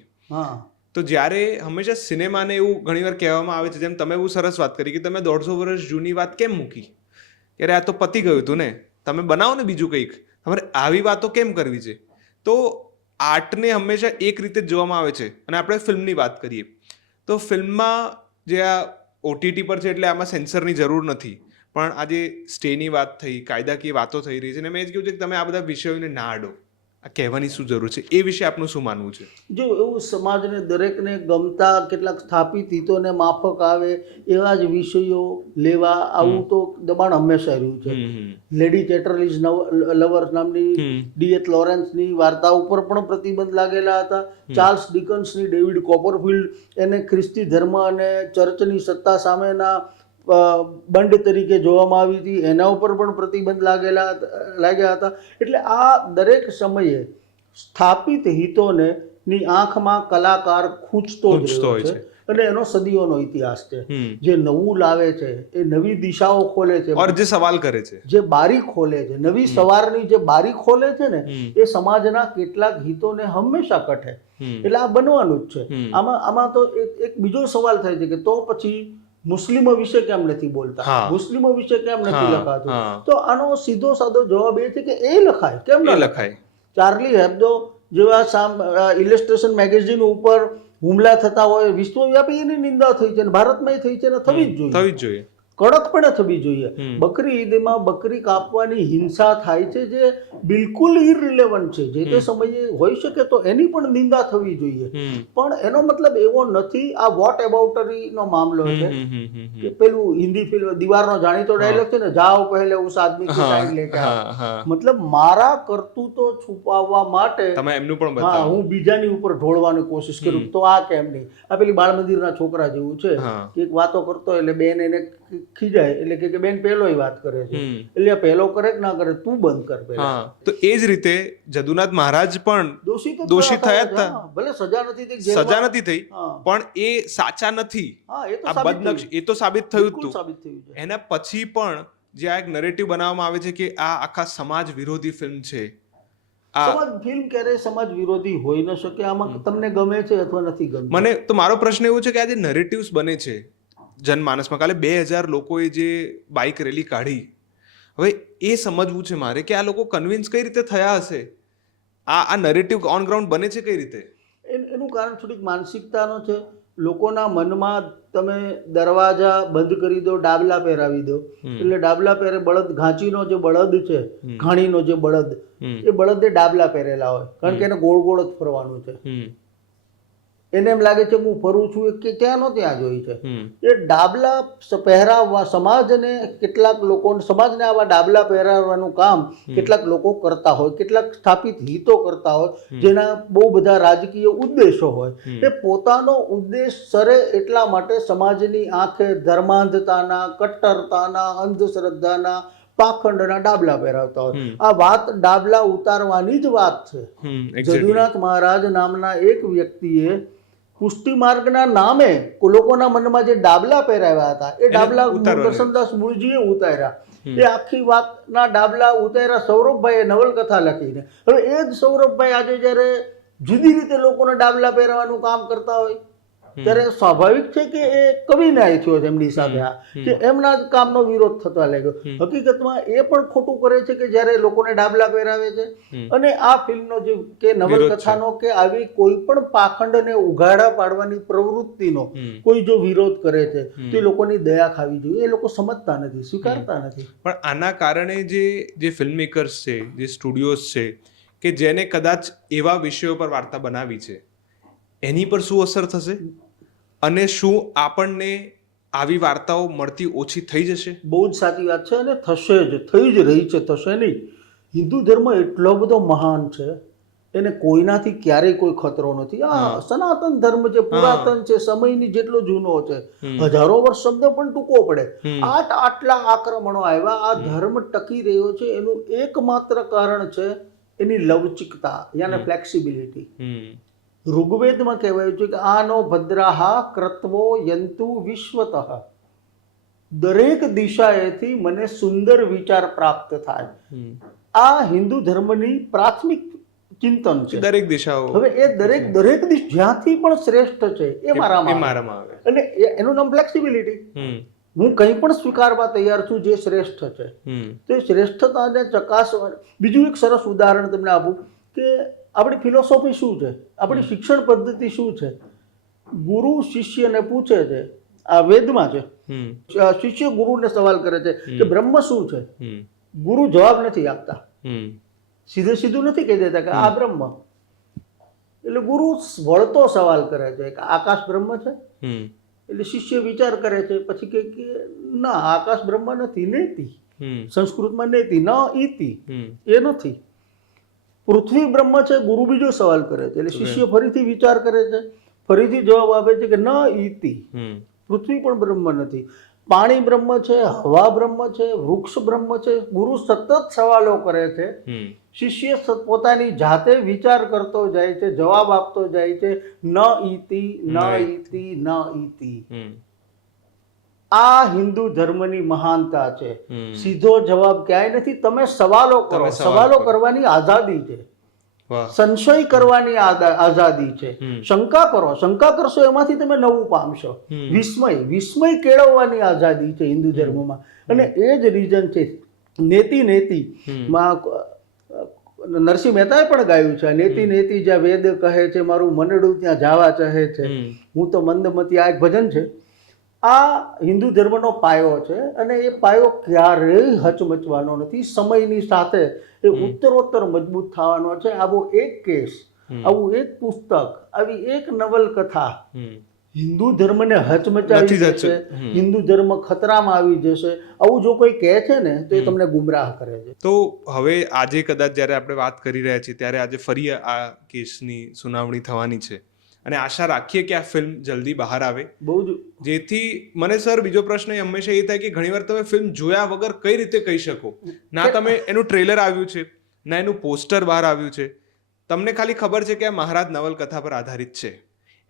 તો જ્યારે હંમેશા સિનેમાને એવું ઘણીવાર કહેવામાં આવે છે, જેમ તમે એવું સરસ વાત કરી કે તમે 150 વર્ષ જૂની વાત કેમ મૂકી? ત્યારે આ તો પતી ગયું હતું ને, તમે બનાવો ને બીજું કંઈક, તમારે આવી વાતો કેમ કરવી છે? તો આર્ટને હંમેશા એક રીતે જ જોવામાં આવે છે. અને આપણે ફિલ્મની વાત કરીએ તો ફિલ્મમાં જે આ OTT પર છે એટલે આમાં સેન્સરની જરૂર નથી, પણ આજે સ્ટેની વાત થઈ, કાયદાકીય વાતો થઈ રહી છે, અને મેં જ કહ્યું છે કે તમે આ બધા વિષયોને ના અડો. આ કહેવાની શું જરૂર છે? એ વિશે આપનું શું માનવું છે? જો એવું સમાજને દરેકને ગમતા કેટલાક સ્થાપિત હિતોને માફક આવે એવા જ વિષયો લેવા, આવું તો દબાણ હંમેશા રહ્યું છે. લેડી ચેટરલીઝ લવર્સ નામની D.H. લોરેન્સની વાર્તા ઉપર પણ પ્રતિબંધ લાગેલા હતા. ચાર્લ્સ ડિકન્સની ડેવિડ કોપરફિલ્ડ એને ખ્રિસ્તી ધર્મ અને ચર્ચની સત્તા સામેના બંડ તરીકે જોવામાં આવી હતી, એના ઉપર પણ પ્રતિબંધ લાગ્યા હતા. એટલે આ દરેક સમયે સ્થાપિત હિતોને ની આંખમાં કલાકાર ખૂંચતો જ હોય છે, અને એનો સદીઓનો ઇતિહાસ છે. જે નવું લાવે છે એ નવી દિશાઓ ખોલે છે, જે સવાલ કરે છે, જે બારી ખોલે છે, નવી સવારની જે બારી ખોલે છે ને, એ સમાજના કેટલાક હિતોને હંમેશા કઠે. એટલે આ બનવાનું જ છે. આમાં તો એક બીજો સવાલ થાય છે કે તો પછી મુસ્લિમો વિશે કેમ નથી બોલતા, મુસ્લિમો વિશે કેમ નથી લખાતું? તો આનો સીધો સાદો જવાબ એ છે કે એ લખાય, કેમ ન લખાય? ચાર્લી હેબ્ડો જેવા ઇલસ્ટ્રેશન મેગેઝિન ઉપર હુમલા થતા હોય, વિશ્વવ્યાપી એની નિંદા થઈ છે, ભારતમાં થઈ છે, ને થવી જ જોઈએ, કડકપણે થવી જોઈએ. બકરી ઈદમાં બકરી કાપવાની હિંસા થાય છે જે બિલકુલ ઇરરિલેવન્ટ છે. જે તે સમયે હોઈ શકે તો એની પણ નિંદા થવી જોઈએ, પણ એનો મતલબ એવો નથી. આ વોટ એબાઉટરી નો મામલો છે કે પેલું હિન્દી ફિલ્મ દીવારનો જાણીતો ડાયલોગ છે ને, જાઓ પહેલે ઉસ આદમી કી સાઈડ લેકે આઓ. મતલબ મારા કરતૂતો છુપાવવા માટે તમે એમનું પણ બતાવો, હું બીજાની ઉપર ઢોળવાની કોશિશ કરું તો આ કેમ નહીં? આ પેલી બાળ મંદિરના છોકરા જેવું છે કે એક વાતો કરતો એટલે બેન એને ખીજાય એટલે કે બેન પહેલોય વાત કરે છે, એટલે આ પહેલો કરે કે ના કરે તું બંધ કર પહેલા. હા, તો એ જ રીતે જદુનાથ મહારાજ પણ દોષિત દોષિત થયા જ હતા. હા, ભલે સજા નથી થઈ, સજા જેલમાં- નથી થઈ, હા. પણ એ સાચા નથી. હા, એ તો આ સાબિત બદનક્ષ થયું. એ તો સાબિત થયું જ બિલકુલ હતું. સાબિત થયું છે. એના પછી પણ જે આ એક નરેટિવ બનાવવામાં આવે છે કે આ આખા સમાજ વિરોધી ફિલ્મ છે. આ સમાજ ફિલ્મ ક્યારેય સમાજ વિરોધી હોઈ ન શકે. આમાં તમને ગમે છે અથવા નથી ગમતું. મને તો મારો પ્રશ્ન એવો છે કે આ જે નરેટિવ્સ બને છે જનમાનસમાં, કાલે 2000 લોકોએ જે બાઇક રેલી કાઢી, હવે એ સમજવું છે મારે કે આ લોકો કન્વિન્સ કઈ રીતે થયા હશે, આ નરેટિવ ઓન ગ્રાઉન્ડ બને છે કઈ રીતે? એનું કારણ થોડીક માનસિકતાનો છે. લોકોના મનમાં તમે દરવાજા બંધ કરી દો, ડાબલા પહેરાવી દો, એટલે ડાબલા પહેરે બળદ, ઘાંચીનો જે બળદ છે, ઘાણીનો જે બળદ, એ બળદે ડાબલા પહેરેલા હોય, કારણ કે એને ગોળ ગોળ જ ફરવાનું છે. એને એમ લાગે છે હું ફરું છું કે ત્યાં નો ત્યાં જ હોય છે. એ ડાબલા પહેરાવવા સમાજને, કેટલાક લોકો સમાજને આવા ડાબલા પહેરાવવાનું કામ કેટલાક લોકો કરતા હોય, કેટલાક સ્થાપિત હિતો કરતા હોય, જેના બહુ બધા રાજકીય ઉદ્દેશો હોય. એ પોતાનો ઉદ્દેશ સરે એટલા માટે સમાજની આંખે ધર્માંધતાના, કટ્ટરતાના, અંધશ્રદ્ધાના, પાખંડના ડાબલા પહેરાવતા હોય. આ વાત ડાબલા ઉતારવાની જ વાત છે. જદુનાથ મહારાજ નામના એક વ્યક્તિએ પુષ્ટિ માર્ગના નામે લોકોના મનમાં જે ડાબલા પહેરાવ્યા હતા, એ ડાબલા કરસનદાસ મૂળજીએ ઉતાર્યા. એ આખી વાતના ડાબલા ઉતાર્યા સૌરભભાઈએ નવલકથા લખીને. હવે એ જ સૌરભભાઈ આજે જ્યારે જુદી રીતે લોકોને ડાબલા પહેરવાનું કામ કરતા હોય, ત્યારે સ્વાભાવિક છે કે એ કવિ ન્યાય થયો છે એમની સાથે, આ કે એમના જ કામનો વિરોધ થવા લાગ્યો. હકીકતમાં એ પણ ખોટું કરે છે કે જ્યારે લોકોને ડાબલા પહેરાવે છે. અને આ ફિલ્મનો જે કે નવલકથાનો કે આવી કોઈ પણ પાખંડને ઉઘાડા પાડવાની પ્રવૃત્તિનો કોઈ જો વિરોધ કરે છે, તો એ લોકોની દયા ખાવી જોઈએ. એ લોકો સમજતા નથી, સ્વીકારતા નથી. પણ આના કારણે જે ફિલ્મ મેકર્સ છે, જે સ્ટુડિયોઝ છે, કે જેને કદાચ એવા વિષયો પર વાર્તા બનાવી છે, એની પર શું અસર થશે? અને શું આપણને આવી વાર્તાઓ મળતી ઓછી થઈ જશે? બહુ જ સાચી વાત છે, અને થશે જ, થઈ જ રહી છે, થશે નહીં. હિન્દુ ધર્મ એટલો બધો મહાન છે, એને કોઈનાથી ક્યારેય કોઈ ખતરો નથી. આ સનાતન ધર્મ છે, પુરાતન છે, સમયની જેટલો જૂનો છે, હજારો વર્ષ શબ્દ પણ ટૂંકો પડે. આટલા આક્રમણો આવ્યા, આ ધર્મ ટકી રહ્યો છે, એનું એકમાત્ર કારણ છે એની લવચિકતા, યાને ફ્લેક્સિબિલિટી. ઋગ્વેદમાં કહેવાયું છે કે આનો ભદ્રાહા ક્રત્વો યંતુ વિશ્વતઃ, દરેક દિશાએથી મને સુંદર વિચાર પ્રાપ્ત થાય. આ હિન્દુ ધર્મની પ્રાથમિક ચિંતન છે. દરેક દિશાઓ. હવે એ દરેક દિશા જ્યાંથી પણ શ્રેષ્ઠ છે એ મારામાં આવે, અને એનું નામ ફ્લેક્સિબિલિટી. હું કંઈ પણ સ્વીકારવા તૈયાર છું જે શ્રેષ્ઠ છે. તો એ શ્રેષ્ઠતાને ચકાસવા બીજું એક સરસ ઉદાહરણ તમને આપું કે આપણી ફિલોસોફી શું છે, આપણી શિક્ષણ પદ્ધતિ શું છે. ગુરુ શિષ્યને પૂછે છે, આ વેદમાં છે, શિષ્ય ગુરુને સવાલ કરે છે કે બ્રહ્મ શું છે. ગુરુ જવાબ નથી આપતા, સીધું નથી કહી દેતા કે આ બ્રહ્મ. એટલે ગુરુ વળતો સવાલ કરે છે કે આકાશ બ્રહ્મ છે. એટલે શિષ્ય વિચાર કરે છે, પછી કે ના, આકાશ બ્રહ્મ નથી, નેતિ. સંસ્કૃતમાં નેતિ, ન ઈતિ, એ નથી. પૃથ્વી બ્રહ્મ છે. ગુરુ બીજો સવાલ કરે છે, એટલે શિષ્ય ફરીથી વિચાર કરે છે, ફરીથી જવાબ આપે છે કે ન ઈતિ, પૃથ્વી પણ બ્રહ્મ નથી. પાણી બ્રહ્મ છે, હવા બ્રહ્મ છે, વૃક્ષ બ્રહ્મ છે. ગુરુ સતત સવાલો કરે છે, શિષ્ય પોતાની જાતે વિચાર કરતો જાય છે, જવાબ આપતો જાય છે, ન ઈતિ, ન ઈતિ, ન ઈતિ. આ હિન્દુ ધર્મની મહાનતા છે. સીધો જવાબ ક્યાંય નથી. તમે સવાલો કરો, સવાલો કરવાની આઝાદી છે, સંશય કરવાની આઝાદી છે. શંકા કરો, શંકા કરશો એમાંથી તમે નવું પામશો. વિસ્મય કેળવવાની આઝાદી છે હિન્દુ ધર્મમાં. અને એ જ રીઝન છે નેતિ માં નરસિંહ મહેતાએ પણ ગાયું છે, નેતિ નેતિ જ્યાં વેદ કહે છે, મારું મનડું ત્યાં જાવા ચાહે છે, હું તો મંદમતી. આ એક ભજન છે. આ હિન્દુ ધર્મનો પાયો છે, અને એ પાયો ક્યારેય હચમચવાનો નથી. સમયની સાથે એ ઉત્તરોત્તર મજબૂત થવાનો છે. આવો એક કેસ, આવું એક પુસ્તક, આવી એક નવલકથા હિન્દુ ધર્મને હચમચાવી જશે, હિન્દુ ધર્મ ખતરામાં આવી જશે, આવું જો કોઈ કહે છે ને તો એ તમને ગુમરાહ કરે છે. તો હવે આજે કદાચ જ્યારે આપણે વાત કરી રહ્યા છીએ ત્યારે આજે ફરી આ કેસની સુનાવણી થવાની છે, અને આશા રાખીએ કે આ ફિલ્મ જલ્દી બહાર આવે, બહુ જ. જેથી મને સર બીજો પ્રશ્ન હંમેશા એ થાય કે ઘણીવાર તમે ફિલ્મ જોયા વગર કઈ રીતે કહી શકો, ના તમે એનું ટ્રેલર આવ્યું છે ના એનું પોસ્ટર બહાર આવ્યું છે, તમને ખાલી ખબર છે કે આ મહારાજ નવલકથા પર આધારિત છે,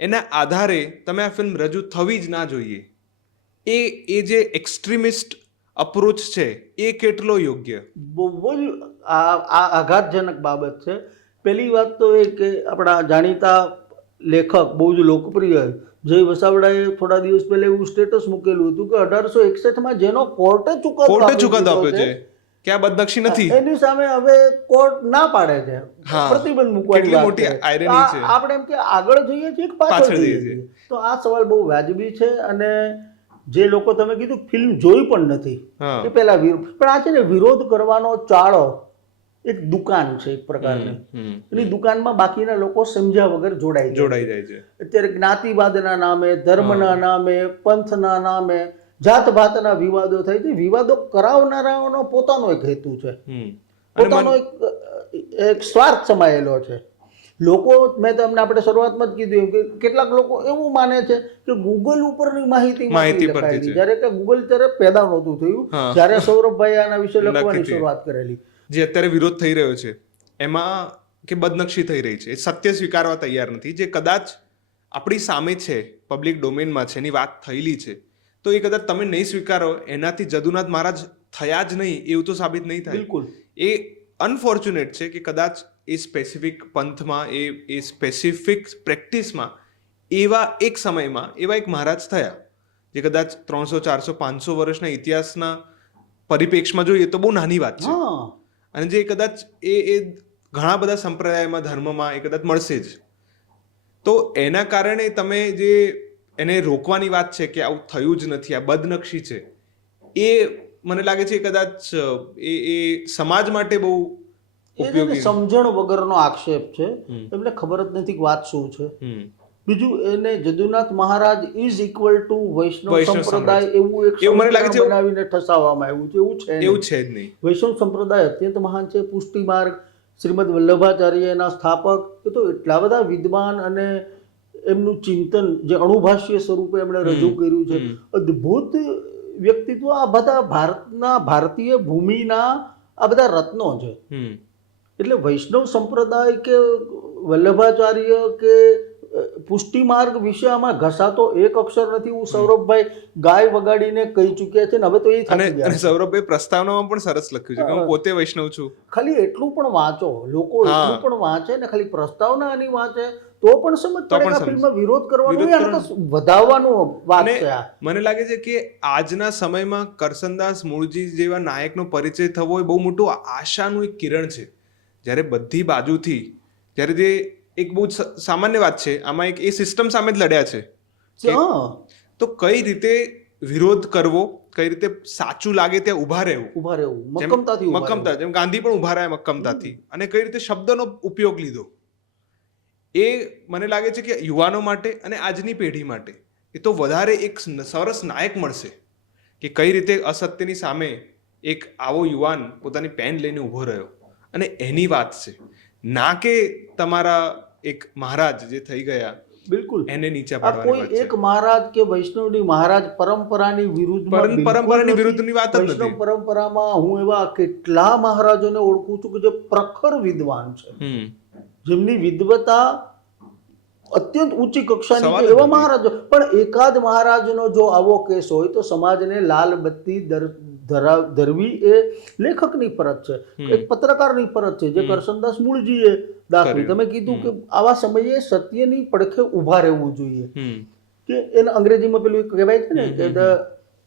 એના આધારે તમે આ ફિલ્મ રજૂ થવી જ ના જોઈએ. એ જે એક્સ્ટ્રીમિસ્ટ અપ્રોચ છે એ કેટલો યોગ્ય? બહુ જ આઘાતજનક બાબત છે. પહેલી વાત તો એ કે આપણા જાણીતા લેખક બહુ જ લોકપ્રિય જય વસાવડાએ થોડા દિવસ પહેલા એવું સ્ટેટસ મૂકેલું હતું કે 1861માં જેનો કોર્ટે ચુકાદો આપ્યો છે કે આ બદનક્ષી નથી, એની સામે હવે કોર્ટ ના પાડે છે, પ્રતિબંધ મૂકવાની વાત મોટી છે. આયરની છે. આપણે એમ કે આગળ જઈએ છીએ કે પાછળ જઈએ છીએ, તો આ સવાલ બહુ વાજબી છે. અને જે લોકો તમે કીધું ફિલ્મ જોઈ પણ નથી એ પહેલા પણ આ છે ને વિરોધ કરવાનો ચાળો એક દુકાન છે એક પ્રકારની, એની દુકાનમાં બાકીના લોકો સમજ્યા વગર જોડાઈ જાય છે. અત્યારે જ્ઞાતિવાદના નામે, ધર્મના નામે, પંથના નામે જાત ભાતના વિવાદો થાય છે. વિવાદો કરાવનારાઓનો પોતાનો એક હેતુ છે, પોતાનો એક સ્વાર્થ સમાયેલો છે. લોકો, મેં તમને આપણે શરૂઆતમાં જ કીધું કે કેટલાક લોકો એવું માને છે કે ગૂગલ ઉપરની માહિતી લખાયેલી, જ્યારે કે ગૂગલ ત્યારે પેદા નહોતું થયું જ્યારે સૌરભભાઈ આના વિશે લખવાની શરૂઆત કરેલી. જે અત્યારે વિરોધ થઈ રહ્યો છે એમાં કે બદનક્ષી થઈ રહી છે, એ સત્ય સ્વીકારવા તૈયાર નથી. જે કદાચ આપણી સામે છે, પબ્લિક ડોમેનમાં છે, એની વાત થયેલી છે, તો એ કદાચ તમે નહીં સ્વીકારો એનાથી જદુનાથ મહારાજ થયા જ નહીં એવું તો સાબિત નહીં થાય. બિલકુલ. એ અનફોર્ચ્યુનેટ છે કે કદાચ એ સ્પેસિફિક પંથમાં, એ સ્પેસિફિક પ્રેક્ટિસમાં એવા એક સમયમાં એવા એક મહારાજ થયા જે કદાચ 300, 400, 500 વર્ષના ઇતિહાસના પરિપ્રેક્ષમાં જોઈએ તો બહુ નાની વાત છે. અને જે કદાચ એ ઘણા બધા સંપ્રદાયમાં, ધર્મમાં એ કદાચ મળશે જ. તો એના કારણે તમે જે એને રોકવાની વાત છે કે આવું થયું જ નથી, આ બદનક્ષી છે, એ મને લાગે છે કદાચ એ સમાજ માટે બહુ ઉપયોગી, સમજણ વગરનો આક્ષેપ છે. એમને ખબર જ નથી કે વાત શું છે. બીજું, એને જદુનાથ મહારાજ ઇઝ ઇક્વલ ટુ વૈષ્ણવ સંપ્રદાય એવું એક મને લાગે છે બનાવીને ઠસાવવામાં આવ્યું છે. એવું છે જ નહીં. વૈષ્ણવ સંપ્રદાય અત્યંત મહાન છે. પુષ્ટિ માર્ગ, શ્રીમદ વલ્લભાચાર્યના સ્થાપક, એ તો એટલા બધા વિદ્વાન અને એમનું ચિંતન જે અણુભાષ્ય સ્વરૂપે એમણે રજૂ કર્યું છે, અદ્ભુત વ્યક્તિત્વ. આ બધા ભારતીય ભૂમિના આ બધા રત્નો છે. એટલે વૈષ્ણવ સંપ્રદાય કે વલ્લભાચાર્ય કે પુષ્ટિ માર્ગ વિશે આમાં ઘસાતો એક અક્ષર નથી. હું સૌરભભાઈ ગાય વગાડીને કહી ચૂક્યા છે ને હવે તો એ અને સૌરભભાઈ પ્રસ્તાવનામાં પણ સરસ લખ્યું છે કે હું પોતે વૈષ્ણવ છું. ખાલી એટલું પણ વાંચો, લોકો એટલું પણ વાંચે ને ખાલી પ્રસ્તાવના આની વાંચે તો પણ સમજ પડે કે ફિલ્મમાં વિરોધ કરવાનો વધાવવાનો વાત છે. મને લાગે છે કે આજના સમયમાં કરસનદાસ મૂળજી જેવા નાયકનો પરિચય થવો એ બહુ મોટું આશાનું એક કિરણ છે. જ્યારે બધી બાજુથી, જ્યારે જે એક બહુ સામાન્ય વાત છે આમાં, એક એ સિસ્ટમ સામે જ લડ્યા છે, તો કઈ રીતે વિરોધ કરવો, કઈ રીતે સાચું લાગે ત્યાં ઉભા રહેવું મક્કમતા, જેમ ગાંધી પણ ઉભા રહ્યા મક્કમતાથી, અને કઈ રીતે શબ્દનો ઉપયોગ લીધો, એ મને લાગે છે કે યુવાનો માટે અને આજની પેઢી માટે એ તો વધારે એક સરસ નાયક મળશે કે કઈ રીતે અસત્યની સામે એક આવો યુવાન પોતાની પેન લઈને ઊભો રહ્યો. અને એની વાત છે, ના કે તમારા એક મહારાજ જે થઈ ગયા, બિલકુલ એને નીચે પાડવાની વાત છે. કોઈ એક મહારાજ કે વૈષ્ણવની મહારાજ પરંપરાની વિરુદ્ધની વાત જ નથી. વૈષ્ણવ પરંપરામાં હું એવા કેટલા મહારાજોને ઓળખું છું કે જે પ્રખર વિદ્વાન છે, જેમની વિદ્વતા અત્યંત ઊંચી કક્ષાની છે, એવા મહારાજો. પણ એકાદ મહારાજનો જો આવો કેસ હોય તો સમાજને લાલ બત્તી ધરવી એ લેખકની ફરજ છે, એક પત્રકારની ફરજ છે, જે કરસનદાસ મૂળજીએ દાખવી. તમે કીધું કે આવા સમયે સત્યની પડખે ઊભા રહેવું જોઈએ, કે એને અંગ્રેજીમાં પેલું કહેવાય છે ને કે the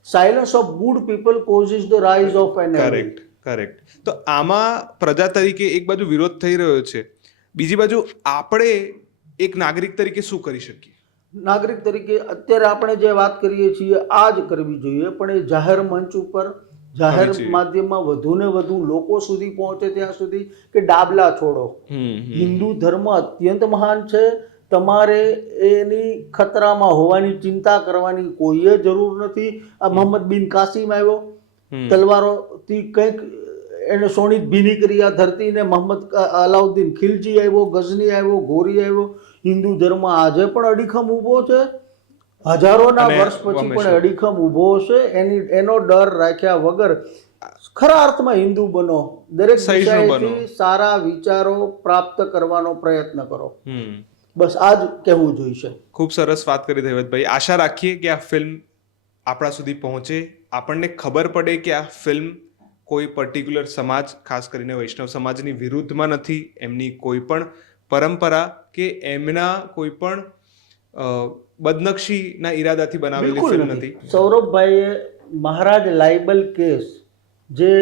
silence of good people causes the rise of an enemy. Correct. તો આમાં પ્રજા તરીકે એક બાજુ વિરોધ થઈ રહ્યો છે, બીજી બાજુ આપણે એક નાગરિક તરીકે શું કરી શકીએ? નાગરિક તરીકે અત્યારે આપણે જે વાત કરીએ છીએ આ જ કરવી જોઈએ, પણ એ જાહેર મંચ ઉપર, જાહેર માધ્યમમાં વધુ ને વધુ લોકો સુધી પહોંચે ત્યાં સુધી કે ડાબલા છોડો. હિન્દુ ધર્મ અત્યંત મહાન છે, તમારે એની ખતરામાં હોવાની ચિંતા કરવાની કોઈ જરૂર નથી. આ મોહમ્મદ બિન કાસિમ આવ્યો, તલવારોથી કંઈક એને સોની ભીની કરી આ ધરતીને. મોહમ્મદ અલાઉદ્દીન ખિલજી આવ્યો, ગઝની આવ્યો, ગોરી આવ્યો. હિન્દુ ધર્મ આજે પણ અડીખમ ઊભો છે, હજારોના અને વર્ષ પછી પણ હંમેશા. અડીખમ ઊભો છે. એનો ડર રાખ્યા વગર ખરા અર્થમાં હિન્દુ બનો, દરેક સહિષ્ણુ બનો. દિશાએથી સારા વિચારો પ્રાપ્ત કરવાનો પ્રયત્ન કરો. હમ બસ આ જ કહેવું જોઈશે. ખૂબ સરસ વાત કરી દૈવતભાઈ. આશા રાખીએ કે આ ફિલ્મ આપણા સુધી પહોંચે, આપણને ખબર પડે કે આ ફિલ્મ કોઈ પર્ટિક્યુલર સમાજ, ખાસ કરીને વૈષ્ણવ સમાજની વિરુદ્ધમાં નથી, એમની કોઈ પણ પરંપરા કે એમના કોઈ પણ બદનક્ષીના ઈરાદાથી બનાવેલી બિલકુલ ફિલ્મ નથી. નથી. સૌરભભાઈએ મહારાજ લાયબલ કેસ જે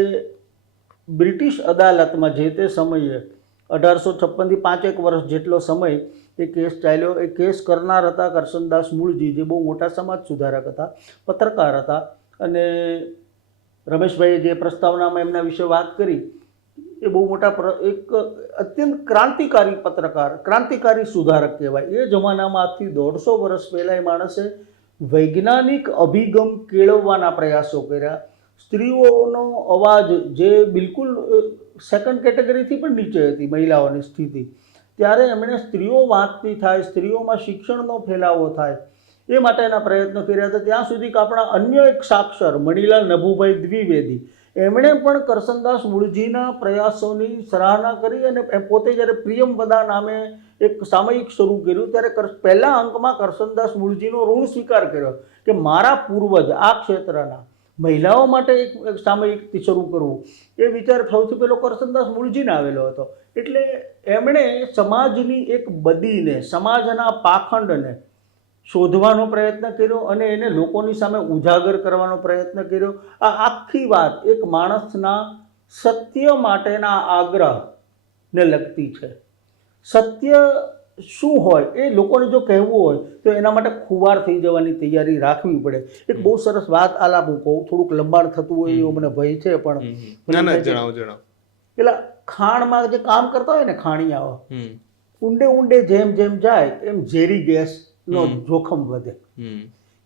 બ્રિટિશ અદાલતમાં જે તે સમયે 1856 થી 5 વર્ષ જેટલો સમય એ કેસ ચાલ્યો. એ કેસ કરનાર હતા કરશનદાસ મૂળજી, જે બહુ મોટા સમાજ સુધારક હતા, પત્રકાર હતા. અને રમેશભાઈએ જે પ્રસ્તાવનામાં એમના વિશે વાત કરી એ બહુ મોટા એક અત્યંત ક્રાંતિકારી પત્રકાર, ક્રાંતિકારી સુધારક કહેવાય. એ જમાનામાં આજથી 150 વર્ષ પહેલાં એ માણસે વૈજ્ઞાનિક અભિગમ કેળવવાના પ્રયાસો કર્યા. સ્ત્રીઓનો અવાજ જે બિલકુલ સેકન્ડ કેટેગરીથી પણ નીચે હતી મહિલાઓની સ્થિતિ, ત્યારે એમણે સ્ત્રીઓ વાંચતી થાય, સ્ત્રીઓમાં શિક્ષણનો ફેલાવો થાય એ માટેના પ્રયત્નો કર્યા હતા. ત્યાં સુધી કે આપણા અન્ય એક સાક્ષર મણિલાલ નભુભાઈ દ્વિવેદી, એમણે પણ કરશનદાસ મૂળજીના પ્રયાસોની સરાહના કરી અને પોતે જ્યારે પ્રિયમવદા નામે એક સામયિક શરૂ કર્યું ત્યારે પહેલા અંકમાં કરશનદાસ મૂળજીનો ઋણ સ્વીકાર કર્યો કે મારા પૂર્વજ આ ક્ષેત્રના મહિલાઓ માટે એક સામયિક શરૂ કરવું, એ વિચાર સૌથી પહેલો કરશનદાસ મૂળજીને આવેલો હતો. એટલે એમણે સમાજની એક બદીને, સમાજના પાખંડને શોધવાનો પ્રયત્ન કર્યો અને એને લોકોની સામે ઉજાગર કરવાનો પ્રયત્ન કર્યો. આ આખી વાત એક માણસના સત્ય માટેના આગ્રહને લગતી છે. સત્ય શું હોય એ લોકોને જો કહેવું હોય તો એના માટે ખુવાર થઈ જવાની તૈયારી રાખવી પડે. એક બહુ સરસ વાત આલાપ હું કહું, થોડુંક લંબાણ થતું હોય એવો મને ભય છે, પણ ના જણાવો. પેલા ખાણમાં જે કામ કરતા હોય ને ખાણિયાઓ, ઊંડે ઊંડે જેમ જેમ જાય એમ ઝેરી ગેસનો જોખમ વધે.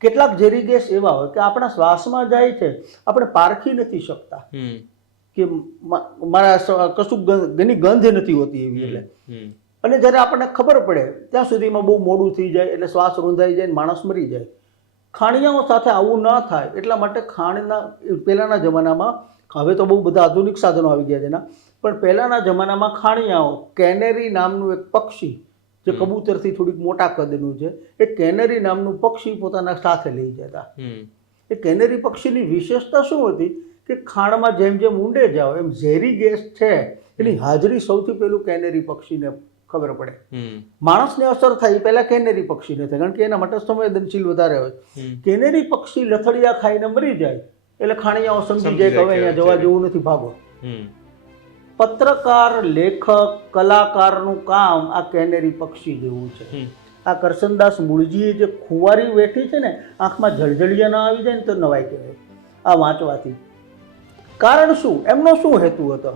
કેટલાક ઝેરી ગેસ એવા હોય કે આપણા શ્વાસમાં જાય છે, આપણે પારખી નથી શકતા કે મારા કશું એની ગંધ નથી હોતી એવી. એટલે અને જ્યારે આપણને ખબર પડે ત્યાં સુધીમાં બહુ મોડું થઈ જાય, એટલે શ્વાસ રૂંધાઈ જાય, માણસ મરી જાય. ખાણિયાઓ સાથે આવું ન થાય એટલા માટે પહેલાંના જમાનામાં, હવે તો બહુ બધા આધુનિક સાધનો આવી ગયા છે એના, પણ પહેલાંના જમાનામાં ખાણિયાઓ કેનેરી નામનું એક પક્ષી, જે કબૂતરથી થોડીક મોટા કદનું છે, એ કેનેરી નામનું પક્ષી પોતાના સાથે લઈ જતા. એ કેનેરી પક્ષીની વિશેષતા શું હતી કે ખાણમાં જેમ જેમ ઊંડે જાઓ એમ ઝેરી ગેસ છે એની હાજરી સૌથી પહેલું કેનેરી પક્ષીને ખબર પડે. માણસને અસર થાય પહેલા કેનેરી પક્ષીને થાય, કારણ કે એના માટે સંવેદનશીલ વધારે હોય. કેનેરી પક્ષી લથડિયા ખાઈને મરી જાય એટલે ખાણિયાઓ સમજી જાય કે હવે અહીંયા જવા જેવું નથી, ભાગો. પત્રકાર, લેખક, કલાકારનું કામ આ કેનેરી પક્ષી જેવું છે. આ કરશનદાસ મૂળજીએ જે ખુવારી વેઠી છે ને, આંખમાં જળજળિયા ના આવી જાય ને તો નવાઈ કહેવાય આ વાંચવાથી. કારણ શું? એમનો શું હેતુ હતો?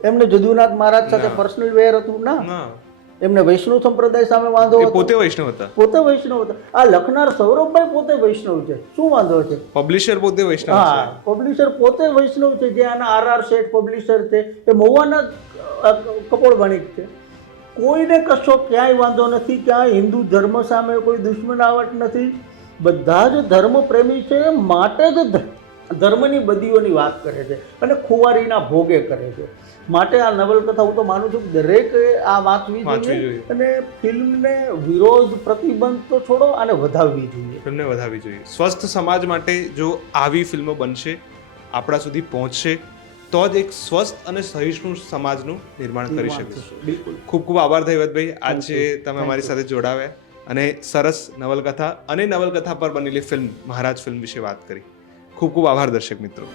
એમને જદુનાથ મહારાજ સાથે પર્સનલ વેર હતું ના. એમને વૈષ્ણવ સંપ્રદાય સામે વાંધો હતો. પોતે વૈષ્ણવ હતા. પોતે વૈષ્ણવ હતા. આ લખનાર સૌરભભાઈ પોતે વૈષ્ણવ છે. શું વાંધો છે? પબ્લિશર પોતે વૈષ્ણવ છે. હા, પબ્લિશર પોતે વૈષ્ણવ છે. જે આના RR શેઠ પબ્લિશર છે એ મહુવાના કપોળ વાણિક છે. કોઈને કશો ક્યાંય વાંધો નથી, ક્યાંય હિન્દુ ધર્મ સામે કોઈ દુશ્મનાવટ નથી. બધા જ ધર્મ પ્રેમી છે, માટે જ ધર્મની બદીઓની વાત કરે છે અને ખુવારીના ભોગે કરે છે. માટે આ નવલકથા હું તો માનું છું કે દરેકે આ વાંચવી જોઈએ અને ફિલ્મને વિરોધ, પ્રતિબંધ તો છોડો, આને વધાવવી જોઈએ. ફિલ્મને વધાવવી જોઈએ. સ્વસ્થ સમાજ માટે જો આવી ફિલ્મો બનશે, આપણા સુધી પહોંચશે, તો જ એક સ્વસ્થ અને સહિષ્ણુ સમાજનું નિર્માણ કરી શકીશું. બિલકુલ. ખૂબ ખૂબ આભાર દૈવતભાઈ, આજે તમે અમારી સાથે જોડાવ્યા અને સરસ નવલકથા અને નવલકથા પર બનેલી ફિલ્મ મહારાજ ફિલ્મ વિશે વાત કરી. ખૂબ ખૂબ આભાર દર્શક મિત્રો.